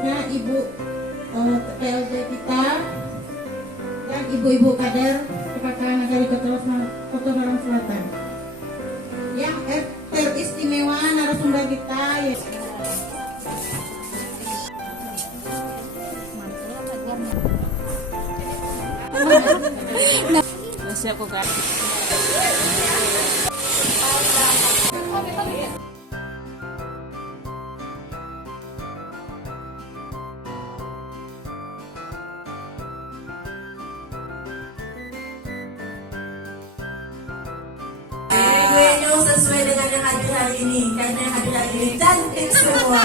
Ya, Ibu PLT kita dan ibu-ibu kader PKK dari Kota Malang Selatan. Yang teristimewa narasumber kita ya. Siap kok Kak. Sesuai dengan yang hadir hari ini, karena yang hadir hari ini cantik semua.